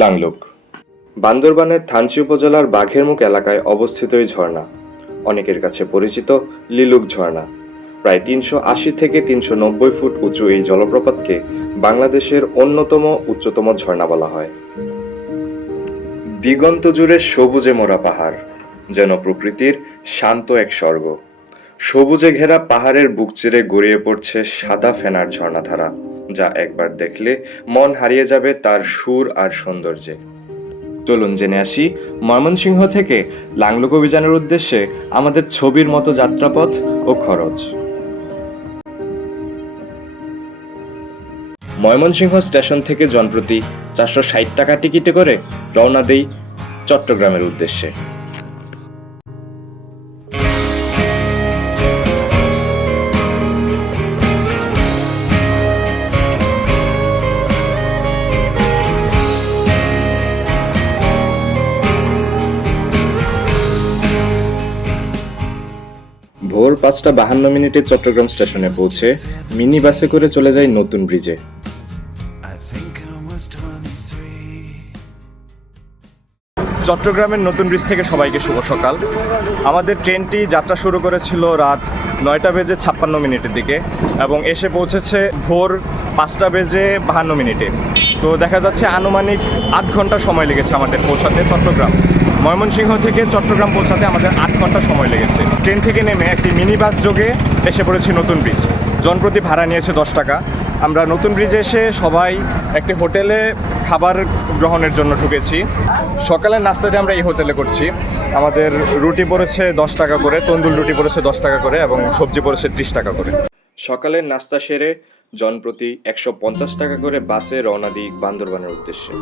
লাংলুক বান্দরবানের থানচি উপজেলার বাঘেরমুখ এলাকায় অবস্থিত এই ঝর্ণা অনেকের কাছে পরিচিত লিলুক ঝর্ণা। প্রায় ৩৮০ থেকে ৩৯০ ফুট উঁচু এই জলপ্রপাতকে বাংলাদেশের অন্যতম উচ্চতম ঝর্ণা বলা হয়। দিগন্ত জুড়ে সবুজে মোড়া পাহাড়, যেন প্রকৃতির শান্ত এক স্বর্গ। সবুজে ঘেরা পাহাড়ের বুক চিরে গড়িয়ে পড়ছে সাদা ফেনার ঝর্ণাধারা, যা একবার দেখলে মন হারিয়ে যাবে তার সুর আর সৌন্দর্যে। চলুন জেনে আসি ময়মনসিংহ থেকে লাংলুক অভিযানের উদ্দেশ্যে আমাদের ছবির মতো যাত্রাপথ ও খরচ। ময়মনসিংহ স্টেশন থেকে জনপ্রতি ৪৬০ টাকা টিকিটে করে রওনা দেই চট্টগ্রামের উদ্দেশ্যে। ভোর ৫:৫২ চট্টগ্রাম স্টেশনে পৌঁছে মিনি বাসে করে চলে যাই নতুন ব্রিজে। চট্টগ্রামের নতুন ব্রিজ থেকে সবাইকে শুভ সকাল। আমাদের ট্রেনটি যাত্রা শুরু করেছিল রাত ৯:৫৬ দিকে এবং এসে পৌঁছেছে ভোর ৫:৫২। তো দেখা যাচ্ছে আনুমানিক ৮ ঘন্টা সময় লেগেছে আমাদের পৌঁছাতে চট্টগ্রাম। ময়মনসিংহ থেকে চট্টগ্রাম পৌঁছাতে আমাদের ৮ ঘন্টা সময় লেগেছে। ট্রেন থেকে নেমে একটি মিনি বাস যোগে এসে পড়েছি নতুন ব্রিজ। জনপ্রতি ভাড়া নিয়েছে ১০ টাকা। আমরা নতুন ব্রিজে এসে সবাই একটি হোটেলে খাবার গ্রহণের জন্য ঢুকেছি। সকালের নাস্তাতে আমরা এই হোটেলে করছি। আমাদের রুটি পড়েছে ১০ টাকা করে, তন্দুর রুটি পড়েছে ১০ টাকা করে এবং সবজি পড়েছে ৩০ টাকা করে। সকালের নাস্তা সেরে জনপ্রতি ১৫০ টাকা করে বাসে রওনা দিই বান্দরবানের উদ্দেশ্যে।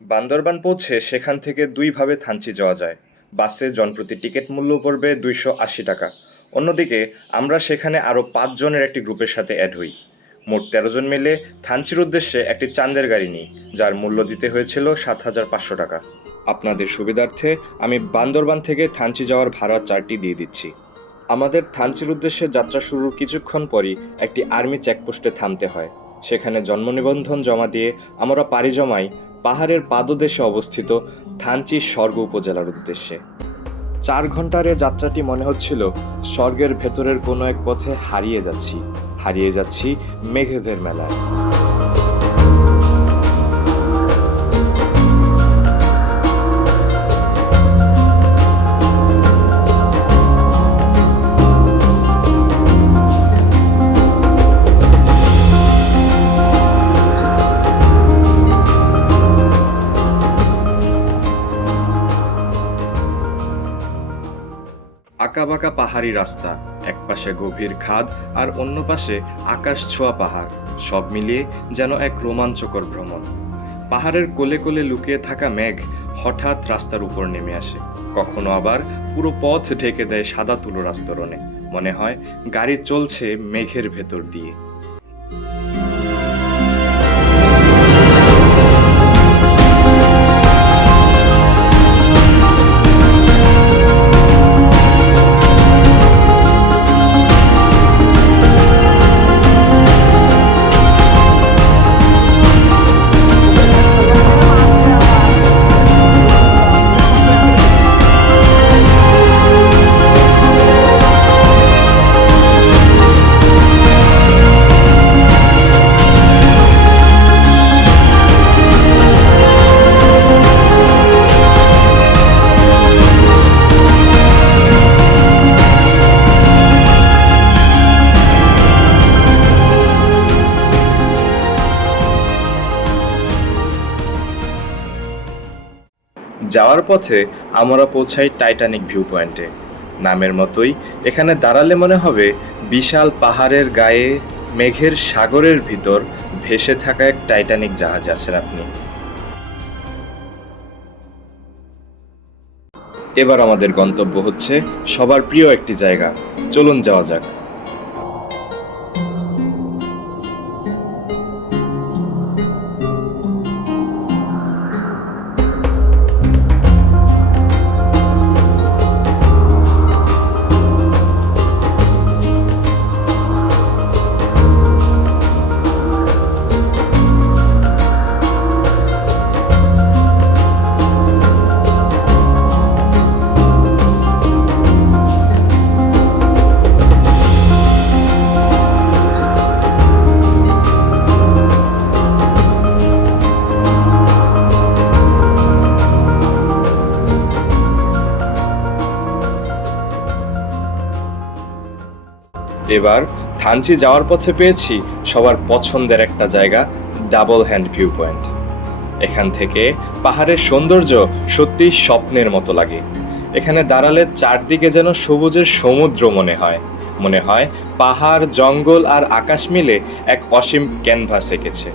বান্দরবান পৌঁছে সেখান থেকে দুইভাবে থানচি যাওয়া যায়। বাসে জনপ্রতি টিকিট মূল্য পড়বে ২৮০ টাকা। অন্যদিকে আমরা সেখানে আরও ৫ জনের একটি গ্রুপের সাথে অ্যাড হই। মোট ১৩ জন মিলে থানচির উদ্দেশ্যে একটি চাঁদের গাড়ি নিই, যার মূল্য দিতে হয়েছিল ৭৫০০ টাকা। আপনাদের সুবিধার্থে আমি বান্দরবান থেকে থানচি যাওয়ার ভাড়া চার্টটি দিয়ে দিচ্ছি। আমাদের থানচির উদ্দেশ্যে যাত্রা শুরুর কিছুক্ষণ পরই একটি আর্মি চেকপোস্টে থামতে হয়। সেখানে জন্ম নিবন্ধন জমা দিয়ে আমরা পাড়ি জমাই পাহাড়ের পাদদেশে অবস্থিত থানচি স্বর্গ উপজেলার উদ্দেশ্যে। ৪ ঘন্টার এ যাত্রাটি মনে হচ্ছিল স্বর্গের ভেতরের কোনো এক পথে হারিয়ে যাচ্ছি মেঘেদের মেলায়। আঁকাবাঁকা পাহাড়ি রাস্তা, এক পাশে গভীর খাদ আর অন্য পাশে আকাশ ছোঁয়া পাহাড়, সব মিলিয়ে যেন এক রোমাঞ্চকর ভ্রমণ। পাহাড়ের কোলে কোলে লুকিয়ে থাকা মেঘ হঠাৎ রাস্তার উপর নেমে আসে, কখনো আবার পুরো পথ ঢেকে দেয় সাদা তুলোর আস্তরণে। মনে হয় গাড়ি চলছে মেঘের ভেতর দিয়ে। যাওয়ার পথে আমরা পৌঁছাই টাইটানিক ভিউ পয়েন্টে। নামের মতোই এখানে দাঁড়ালে মনে হবে বিশাল পাহাড়ের গায়ে মেঘের সাগরের ভিতর ভেসে থাকা এক টাইটানিক জাহাজ আছেন আপনি। এবার আমাদের গন্তব্য হচ্ছে সবার প্রিয় একটি জায়গা, চলুন যাওয়া যাক। এবার থানচি যাওয়ার পথে পেয়েছি সবার পছন্দের একটা জায়গা, ডাবল হ্যান্ড ভিউ পয়েন্ট। এখান থেকে পাহাড়ের সৌন্দর্য সত্যি স্বপ্নের মতো লাগে। এখানে দাঁড়ালে চারদিকে যেন সবুজের সমুদ্র মনে হয় পাহাড়, জঙ্গল আর আকাশ মিলে এক অসীম ক্যানভাস এঁকেছে।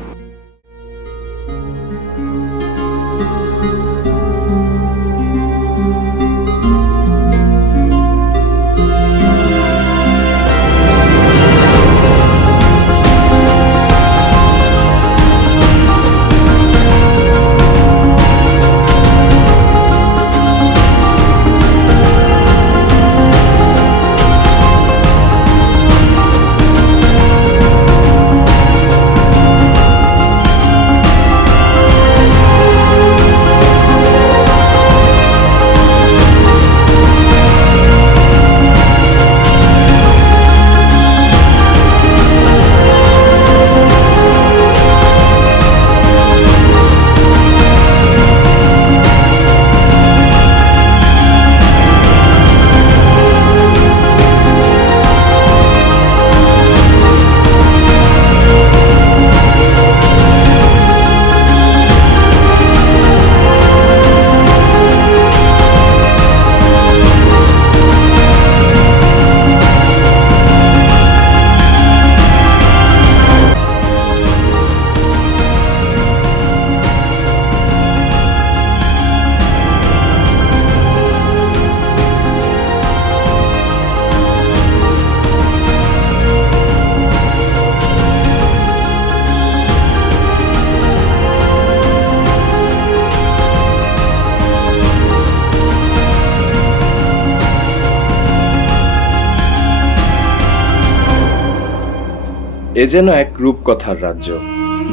এ যেন এক রূপকথার রাজ্য,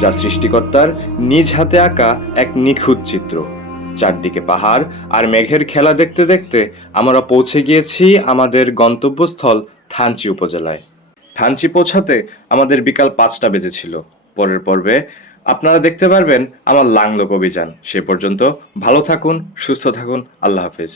যা সৃষ্টিকর্তার নিজ হাতে আঁকা এক নিখুঁত চিত্র। চারদিকে পাহাড় আর মেঘের খেলা দেখতে দেখতে আমরা পৌঁছে গিয়েছি আমাদের গন্তব্যস্থল থানচি উপজেলায়। থানচি পৌঁছাতে আমাদের বিকাল 5টা বেজেছিল। পরের পর্বে আপনারা দেখতে পারবেন আমার লাংলোক অভিযান। সে পর্যন্ত ভালো থাকুন, সুস্থ থাকুন, আল্লাহ হাফেজ।